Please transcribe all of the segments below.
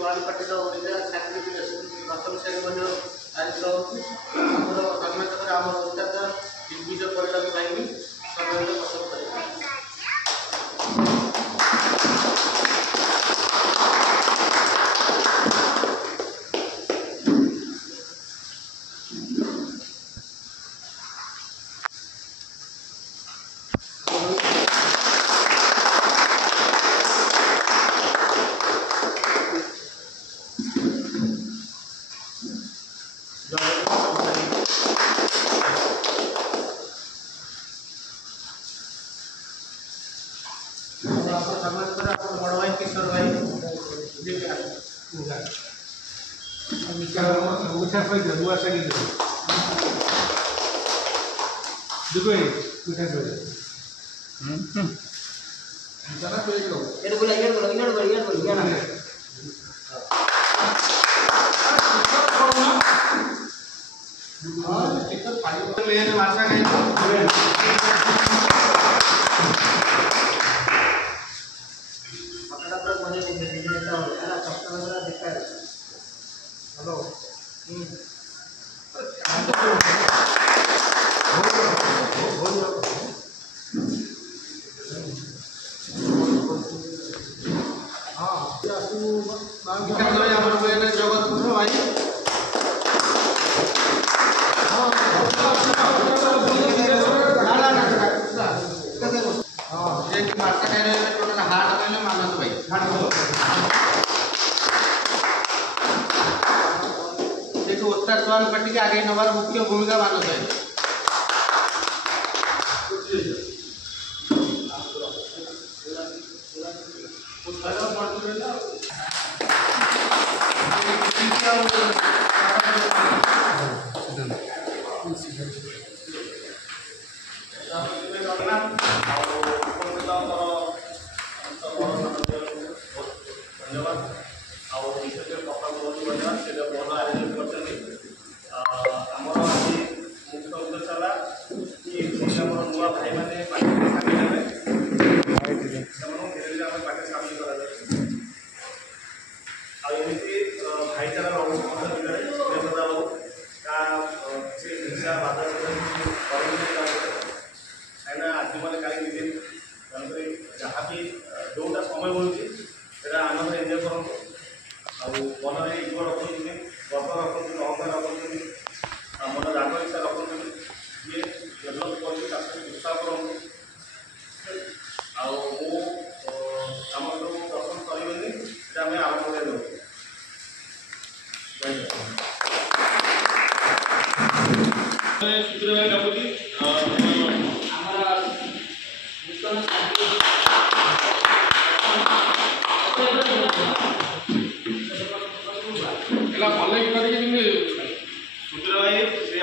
चुआली पार्टी प्रथम सेरेमनी आयोजित होती कर्नाटक आम उत्तर दिग्विजय परिणाम पाई सर्वे पसंद करेंगे। बड़ भाई किशोर भाई मिठा खोई दुआ सकी दुगो मिठा खोई चला खोई लो ये बोला हां टिकट पानी लेने मारसा गई हेलो जगतपुर भाई उत्तर चौहान पार्टी के आगे नवार मुख्य भूमिका मानव है। जहाँ भी जोटा समय मिलूँ आनंद एंजय करूँ मन में इगो रखुनि गर्व रखुनि अहंकार रखुनि मन राग इच्छा रखुनि जी डेभलप कर विश्वास करूँ आम जो पसंद करें आम आरम्भ कर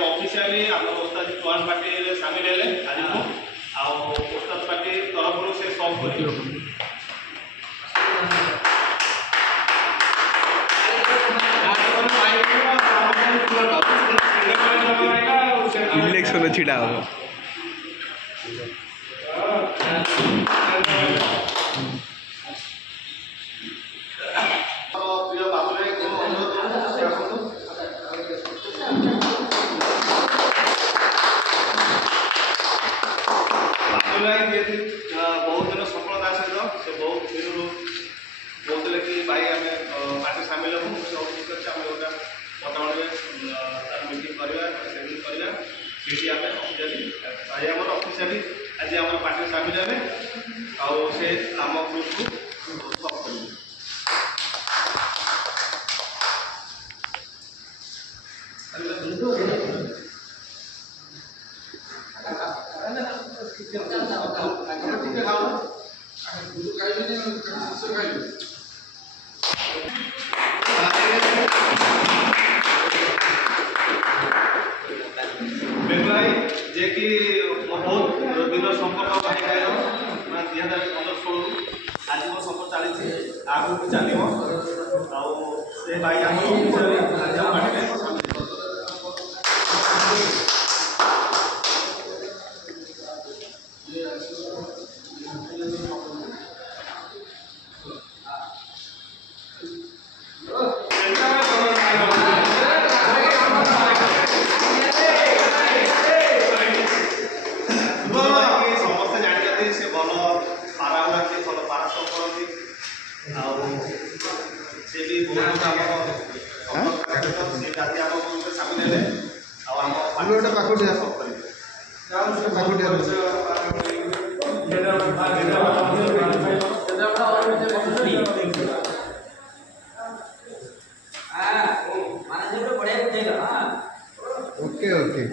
ऑफिशियली चौहान पार्टी सामिल है आज पोस्टर पार्टी तरफ से सॉल्व कर इलेक्शन छिड़ा हो बहुत दिन सफलता सहित से बहुत दिन बोलते कि भाई आम पार्टी सामिल हो गोटे पटाणे मीटिंग करवा सेमिंग करवा सीटी आम ऑफिशियली भाई आम ऑफिशियली आज आम पार्टी सामिल है आम ग्रुप को सब कर जे कि बहुत दिन संपर्क भाई भाई 2015-16 आज मो संपर्क चली आगे भी चलो से भाई ସମସ୍ତେ ଜାଣିଛନ୍ତି ସେ ଭଲ ପାରା ହୁଅନ୍ତି, ଭଲ ପାରା ସବୁ କରନ୍ତି। ଆଉ ସେ ବି ବହୁତ ଆମର ସେ ଜାତି ଆମ ବହୁତ ସାମିଲ ହେଲେ ଆଉ ଆମ ଗୋଟେ ପାଖୁଡିଆ ସବୁ କରିବେ। ओके ओके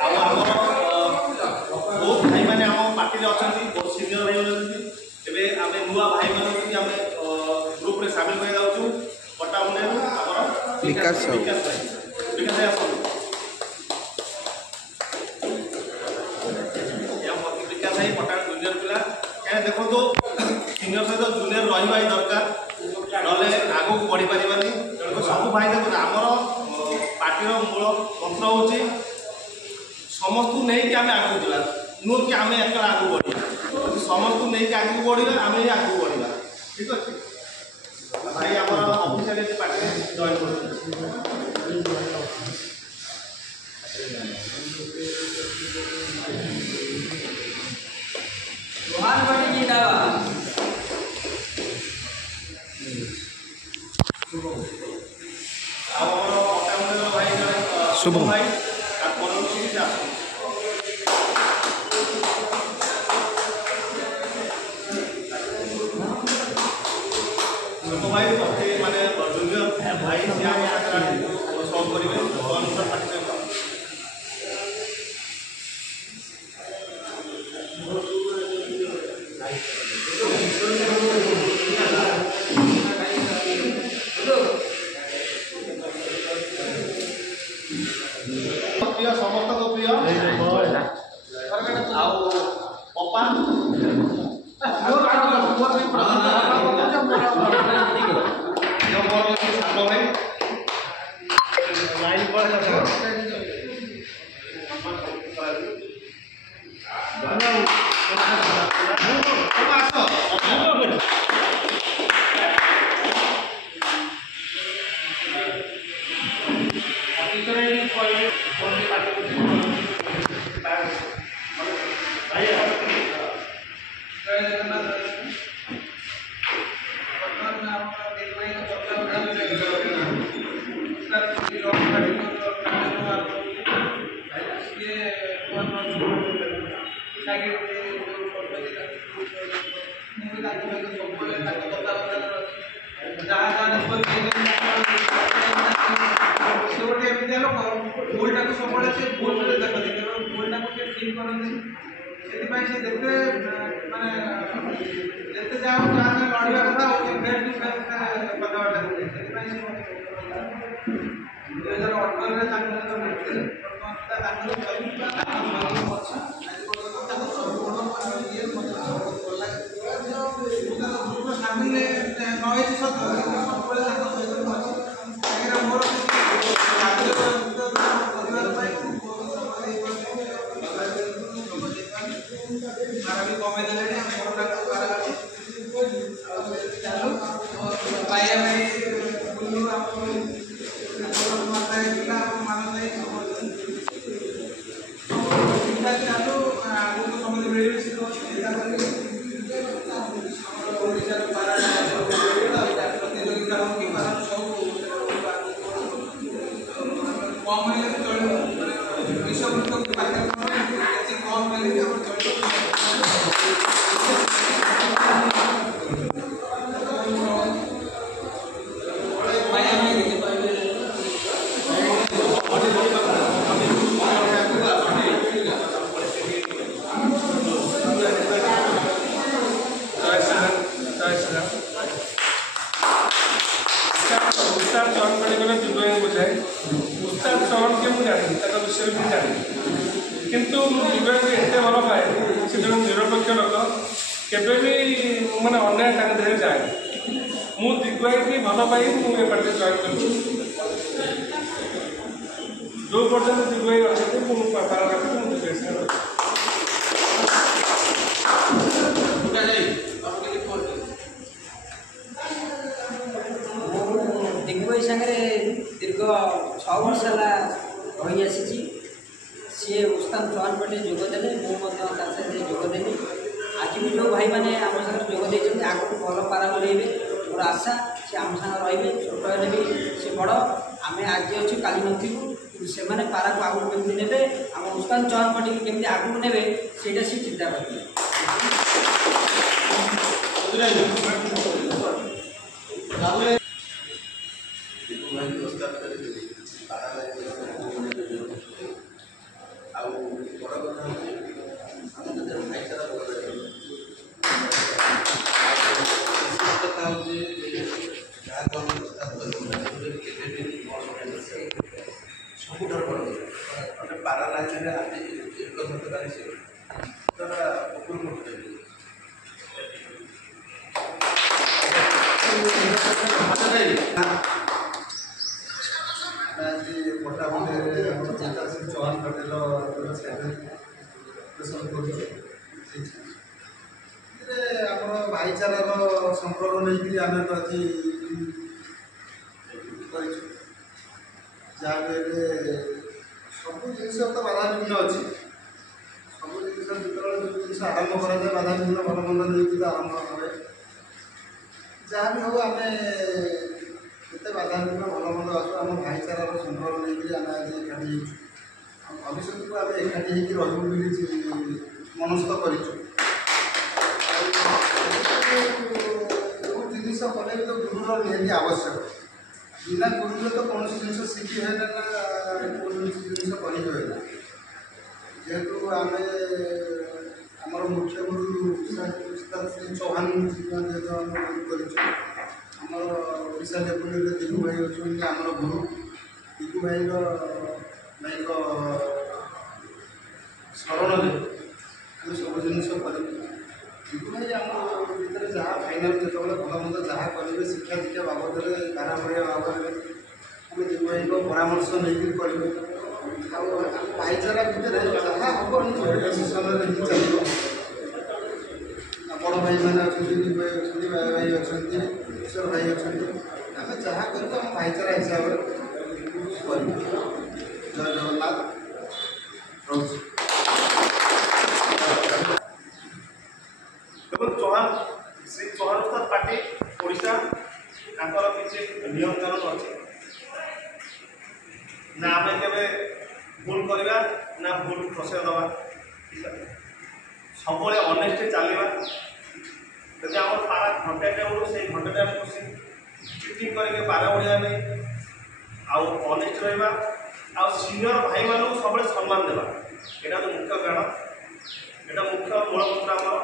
ଆଉ ଆମର ବହୁତ ଭାଇମାନେ ଆମ ପାର୍ଟିରେ ଅଛନ୍ତି, ବହୁତ ସିନିୟର ଭାଇମାନେ ଅଛନ୍ତି। ଏବେ ଆମେ ନୂଆ ଭାଇମାନଙ୍କୁ ବି ଆମେ ଗ୍ରୁପରେ ସାମିଲ କରି ଯାଉଛୁ। ପଟ୍ଟାମୁଣ୍ଡେଇରୁ ଆମର ବିକାଶ ସାହୁ। ବିକାଶ ଭାଇ ଆସନ୍ତୁ। ବିକାଶ ଭାଇ ପଟ୍ଟାମୁଣ୍ଡେଇ ଜୁନିୟର ପିଲା। କାହିଁକି ଦେଖନ୍ତୁ ସିନିୟର ସହିତ ଜୁନିୟର ରହିବା ହିଁ ଦରକାର, ନହେଲେ ଆଗକୁ ବଢ଼ିପାରିବାନି। ତେଣୁ ସବୁ ଭାଇ ଦେଖନ୍ତୁ ଆମର ପାର୍ଟିର ମୂଳ ମନ୍ତ୍ର ହେଉଛି ସମସ୍ତଙ୍କୁ ନେଇକି ଆମେ ଆଗକୁ ଯିବା, ନୁହଁ କି ଆମେ ଏକା ଆଗକୁ ବଢ଼ିବା। ଯଦି ସମସ୍ତଙ୍କୁ ନେଇକି ଆଗକୁ ବଢ଼ିବା ଆମେ ହିଁ ଆଗକୁ ବଢ଼ିବା। ଠିକ୍ ଅଛି ଭାଇ, ଆମର ଅଫିସିଆଲି ପାର୍ଟିରେ ଜଏନ୍ କରୁଛନ୍ତି। ଆଉ ଆମର ପଟ୍ଟାମୁଣ୍ଡେଇର ଭାଇ ଜଣେ ଶୁଭ ଭାଇ ତାର ପରବର୍ତ୍ତୀ କିଛି ଆସନ୍ତୁ। ଭାଇ ପ୍ରତି ମାନେ ଜୁନିୟର ଭାଇ ସିଏ ଆମ ସଲ୍ଭ କରିବେ ଅନୁସାର ପାର୍ଟି ସହିତ। ପ୍ରିୟ ସମସ୍ତଙ୍କ ପ୍ରିୟ ଆଉ ପପା ସାଙ୍ଗ ଭାଇ जो पर्यटन दिग्विजय अच्छे मुझे 6 ବର୍ଷ ହେଲା ରହିଆସିଛି। ସିଏ ଉସ୍ତାଦ ଚୌହାନ ପଟେ ଯୋଗଦେଲେ, ମୁଁ ମଧ୍ୟ ତା ସାଥିରେ ଯୋଗଦେଲି। ଆଜି ବି ଯେଉଁ ଭାଇମାନେ ଆମ ସାଙ୍ଗରେ ଯୋଗ ଦେଇଛନ୍ତି ଆଗକୁ ଭଲ ପାରା ବଢ଼େଇବେ, ମୋର ଆଶା ସେ ଆମ ସାଙ୍ଗରେ ରହିବେ। ଛୋଟ ହେଲେ ବି ସେ ବଡ଼, ଆମେ ଆଜି ଅଛୁ କାଲି ନଥିବୁ, କିନ୍ତୁ ସେମାନେ ପାରାକୁ ଆଗକୁ କେମିତି ନେବେ, ଆମ ଉସ୍ତାଦ ଚୌହାନ ପଟିକି କେମିତି ଆଗକୁ ନେବେ ସେଇଟା ସେ ଚିନ୍ତା କରିବେ। ଆମର ଭାଇଚାରାର ସମ୍ପର୍କ ନେଇକି ଆମେ ତ ଆଜି କରିଛୁ। ଯାହା ବି ହେଲେ ସବୁ ଜିନିଷ ତ ବାଧାବିଘ୍ନ ଅଛି। ସବୁ ଜିନିଷ ଯେତେବେଳେ ଯେଉଁ ଜିନିଷ ଆରମ୍ଭ କରାଯାଏ ବାଧାବିଘ୍ନ ଭଲ ମନ୍ଦ ନେଇକି ତ ଆରମ୍ଭ ହୁଏ। ଯାହା ବି ହଉ ଆମେ କେତେ ବାଧାବିଘ୍ନ ଭଲ ମନ୍ଦ ଆସୁ, ଆମ ଭାଇଚାରାର ସମ୍ପର୍କ ନେଇକି ଆମେ ଆଜି ଏକାଠି ହେଇଛୁ। ଭବିଷ୍ୟତକୁ ଆମେ ଏକାଠି ହେଇକି ରହିବୁ ବୋଲି ମନସ୍ଥ କରିଛୁ। ଯେଉଁ ଜିନିଷ କଲେ ବି ତ ଗୁରୁର ନିହାତି ଆବଶ୍ୟକ। ବିନା ଗୁରୁରେ ତ କୌଣସି ଜିନିଷ ଶିଖି ହୁଏ ନା, କୌଣସି ଜିନିଷ କରି ହୁଏ ନା। ଯେହେତୁ ଆମେ ଆମର ମୁଖ୍ୟ ଗୁରୁ ଶ୍ରୀ ଚୌହାନ ଯେହେତୁ ଆମେ ଗୁରୁ କରିଛୁ, ଆମର ଓଡ଼ିଶା ଲେବୁଲରେ ଦିଗୁ ଭାଇ ଅଛନ୍ତି ଆମର ଗୁରୁ। ଦିଗୁ ଭାଇଙ୍କ ସ୍ମରଣରେ ଆମେ ସବୁ ଜିନିଷ କରିବୁ। ଦିଗୁ ଭାଇ ଆମ ଭିତରେ ଯାହା ଫାଇନାଲ୍ ଯେତେବେଳେ ଭଲ ମନ୍ଦ ଯାହା କରିବେ ଶିକ୍ଷା ଦୀକ୍ଷା ବାବଦରେ ଧାରା ବଢ଼ିବା ବାବଦରେ ଆମେ ଦିଗୁ ଭାଇଙ୍କ ପରାମର୍ଶ ନେଇକି କରିବୁ। ଆଉ ଆମ ଭାଇଚାରା ଭିତରେ ଯାହା ହେବ ଡିସିସନରେ ହିଁ ଚାଲିବ। ବଡ଼ ଭାଇମାନେ ଅଛନ୍ତି, ଦିଗୁ ଭାଇ ଅଛନ୍ତି, ବାୟା ଭାଇ ଅଛନ୍ତି, ଈଶ୍ୱର ଭାଇ ଅଛନ୍ତି। ଆମେ ଯାହା କରିବୁ ଆମ ଭାଇଚାରା ହିସାବରେ କରିବୁ। ଜୟ ଜଗନ୍ନାଥ। ରହୁଛି। ଦେଖନ୍ତୁ ଚୌହାନ ଶ୍ରୀ ଚୌହାନ ଉସ୍ତାଦ ପାର୍ଟି ଓଡ଼ିଶା ତାଙ୍କର କିଛି ନିୟମ କାନୁନ ଅଛି। ନା ଆମେ କେବେ ଭୁଲ କରିବା ନା ଭୁଲ ପ୍ରଶ୍ରୟ ଦେବା, ସବୁବେଳେ ଅନେଷ୍ଟ ଚାଲିବା। ଯଦି ଆମର ପାରା ଘଣ୍ଟାଟେ ବେଳୁ ସେଇ ଘଣ୍ଟାଟେ ଆମେ ଚିଟିଂ କରିକି ପାରା ଉଡ଼ିବା ନାହିଁ, ଆଉ ଅନେଷ୍ଟ ରହିବା, ଆଉ ସିନିୟର ଭାଇମାନଙ୍କୁ ସବୁବେଳେ ସମ୍ମାନ ଦେବା। ଏଇଟା ହେଉଛି ମୁଖ୍ୟ କାରଣ, ଏଇଟା ମୁଖ୍ୟ ମୂଳମନ୍ତ୍ର ଆମର।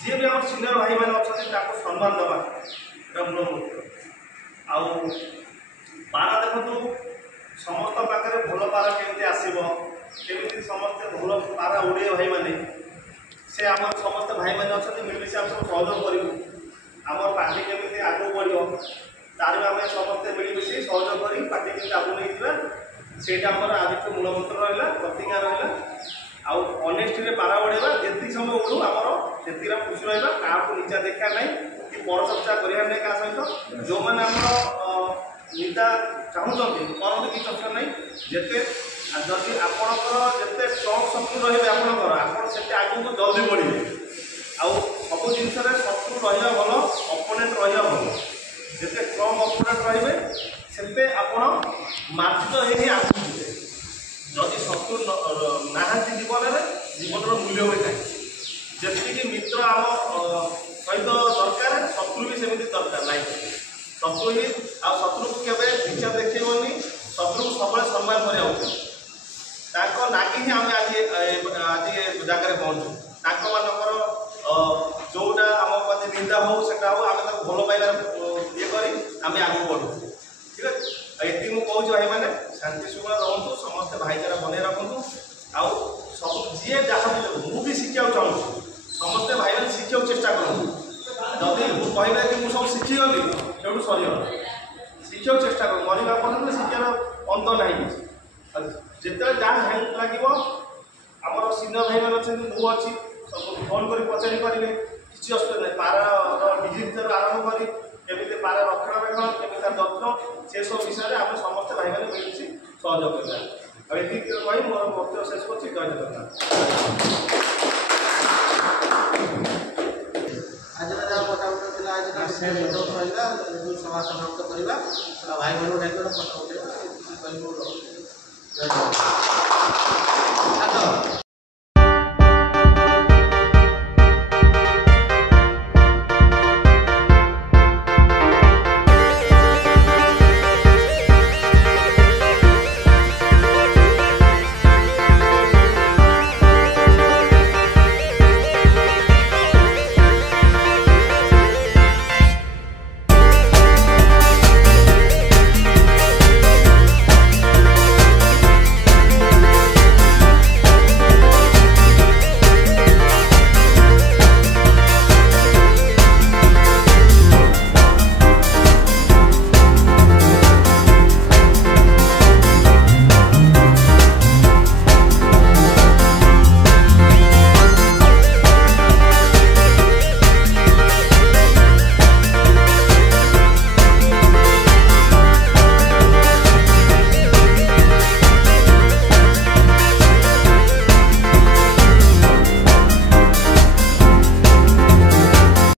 ଯିଏ ବି ଆମର ସିନିୟର ଭାଇମାନେ ଅଛନ୍ତି ତାକୁ ସମ୍ମାନ ଦେବା, ଏଇଟା ମୂଳମନ୍ତ୍ର। ଆଉ ପାରା ଦେଖନ୍ତୁ ସମସ୍ତ ପାଖରେ ଭଲ ପାରା କେମିତି ଆସିବ, କେମିତି ସମସ୍ତେ ଭଲ ପାରା ଉଡ଼ିବେ ଭାଇମାନେ, ସେ ଆମର ସମସ୍ତେ ଭାଇମାନେ ଅଛନ୍ତି ମିଳିମିଶି ଆମେ ସବୁ ସହଯୋଗ କରିବୁ। ଆମର ପାର୍ଟି କେମିତି ଆଗକୁ ବଢ଼ିବ ତାର ବି ଆମେ ସମସ୍ତେ ମିଳିମିଶି ସହଯୋଗ କରି ପାର୍ଟି କେମିତି ଆଗକୁ ନେଇଯିବା, ସେଇଟା ଆମର ଆଜିଠୁ ମୂଳମନ୍ତ୍ର ରହିଲା, ପ୍ରତିଜ୍ଞା ରହିଲା। ଆଉ ଅନେଷ୍ଟିରେ ପାରା ଉଡ଼େଇବା, ଯେତିକି ସମୟ ଉଡ଼ୁ ଆମର ସେତିକିରେ ଖୁସି ରହିବା, କାହାକୁ ନିଜା ଦେଖିବା ନାହିଁ କି ପରଚର୍ଚ୍ଚା କରିବାର ନାହିଁ କାହା ସହିତ। ଯେଉଁମାନେ ଆମର ନିଦା ଚାହୁଁଛନ୍ତି କରନ୍ତୁ, କିଛି ଅସୁବିଧା ନାହିଁ। ଯେତେ ଯଦି ଆପଣଙ୍କର ଯେତେ ଷ୍ଟ୍ରଙ୍ଗ ଶତ୍ରୁ ରହିବେ ଆପଣଙ୍କର, ଆପଣ ସେତେ ଆଗକୁ ଜଲ୍ଦି ବଢ଼ିବେ। ଆଉ ସବୁ ଜିନିଷରେ ଶତ୍ରୁ ରହିବା ଭଲ, ଅପୋନେଣ୍ଟ ରହିବା ଭଲ। ଯେତେ ଷ୍ଟ୍ରଙ୍ଗ ଅପୋନେଣ୍ଟ ରହିବେ ସେତେ ଆପଣ ମାର୍ଜିତ ହେଇ ଆଗକୁ ଯିବେ। ଯଦି ଶତ୍ରୁ ନାହାନ୍ତି ଜୀବନରେ, ଜୀବନର ମୂଲ୍ୟ ବି ନାହିଁ। ଯେତିକି ମିତ୍ର ଆମ ସହିତ ଦରକାର, ଶତ୍ରୁ ବି ସେମିତି ଦରକାର ନାହିଁ। ଶତ୍ରୁ ହିଁ, ଆଉ ଶତ୍ରୁକୁ କେବେ ନିଚା ଦେଖେଇବନି, ଶତ୍ରୁକୁ ସବୁବେଳେ ସମ୍ମାନ କରିବା ଉଚିତ। ତାଙ୍କ ଲାଗି ହିଁ ଆମେ ଆଜି ଜାଗାରେ ପହଞ୍ଚୁ। ତାଙ୍କମାନଙ୍କର ଯେଉଁଟା ଆମ ପ୍ରତି ନିନ୍ଦା ହେଉ ସେଟା ହେଉ, ଆମେ ତାକୁ ଭଲ ପାଇବାର ଇଏ କରି ଆମେ ଆଗକୁ ବଢ଼ୁ। ଠିକ୍ ଅଛି। ଏତିକି ମୁଁ କହୁଛି ଭାଇମାନେ, ଶାନ୍ତି ଶୃଙ୍ଖଳା ରହନ୍ତୁ, ସମସ୍ତେ ଭାଇଚାରା ବନେଇ ରଖନ୍ତୁ। ଆଉ ସବୁ ଯିଏ ଯାହା ବି ଦେବ, ମୁଁ ବି ଶିଖିବାକୁ ଚାହୁଁଛି, ସମସ୍ତେ ଭାଇମାନେ ଶିଖିବାକୁ ଚେଷ୍ଟା କରନ୍ତୁ। ଯଦି ମୁଁ କହିବେ କି ମୁଁ ସବୁ ଶିଖିଗଲି ସେଇଠୁ ସରିଗଲା, ଶିଖିବାକୁ ଚେଷ୍ଟା କର। ମରିବା ପର୍ଯ୍ୟନ୍ତ ଶିକ୍ଷାର ଅନ୍ତ ନାହିଁ କିଛି। ଯେତେବେଳେ ଯାହା ହେଲ୍ପ ଲାଗିବ, ଆମର ସିନିୟର ଭାଇମାନେ ଅଛନ୍ତି, ମୁଁ ଅଛି, ସବୁ ଫୋନ୍ କରି ପଚାରି ପାରିବେ, କିଛି ଅସୁବିଧା ନାହିଁ। ପାରାର ଡିଜିଟ୍ ଠାରୁ ଆରମ୍ଭ କରି केमी पार रक्षणाबेक्षण केमी तार যত্ন से सब विषय आम समस्त भाई मैंने मिलूसी सहयोग करवा ये कही मोर वक्तव्य शेष कर जय जगन्नाथ। आज मोटामोटी पिला आज रहा सभा समाप्त करवा भाई बहन डाक फटो उठेगा जय जगन्नाथ।